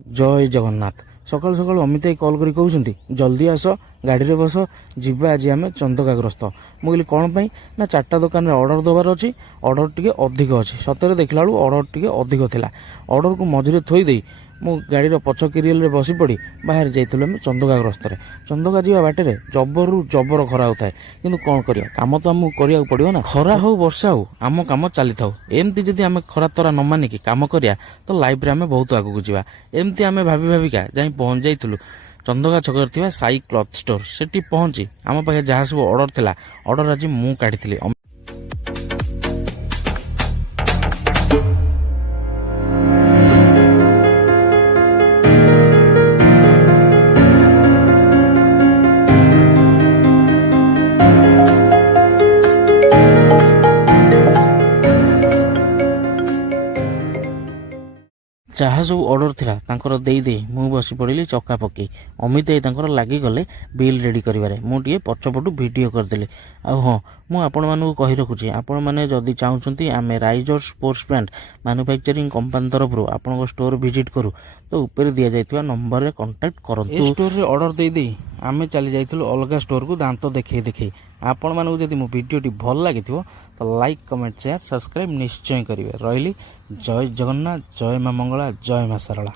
जय जगन्नाथ। सकाल सकाल अमित कॉल करी कहउछंती जल्दी आस गाड़ी रे बस जिबा आज आम चंदकाग्रस्त। मु कहली कौन पाई ना 4टा दुकान रे ऑर्डर दबार अच्छी ऑर्डर टिके अधिक अच्छी सतरे देखला बेलू ऑर्डर टिके अधिक थिला। ऑर्डर को मझिरे थोई देई मु गाड़ी पछ किरियल रे बसी पड़ी बाहर जाइथिलु आम चंदकाग्रस्त रे। चंदका जीवा बाटे जबरु जबर खरा होता है किंतु कौन करिया काम तो आमको करिया पड़ियो ना। खरा हो वर्षा हो आम काम चली थाउ। एमती जदि आम खरा तरा न मानिकी काम करिया तो लाइफ रे आम बहुत आगू जीवा। एमती आम भाभी भाविका जाई पहुंच जाइथिलु चंदका छकरे थिबा साई क्लॉथ स्टोर। सेठी पहुंची आम पाखे जहाँ सब ऑर्डर थिला ऑर्डर आज मु काढिथिली। जहाँ सब ऑर्डर थिला तांकर देई दे मु बसी पड़िली चक्का पकई। अमित तांकर लागी गले बिल रेडी करिवारे मु टिए पछपटू वीडियो करदेली। आ हाँ मु आपण मानू कहि रखुची आपण माने जदि चाहुचंती आमे riser sports pant manufacturing company तरफ आपण स्टोर विजिट करू तो ऊपर दिया जाइथिबा नंबर रे कांटेक्ट करन। ए स्टोर रे ऑर्डर देई देई आमे चली जाइथिलु अलगा स्टोर को दांत देखै देखै। आपण मानू जदि मो वीडियोटी भल लागिथिबो तो लाइक कमेंट शेयर सब्सक्राइब निश्चय करिवे। रहिली जय जगन्नाथ, जय मां मंगला, जय मां सरला।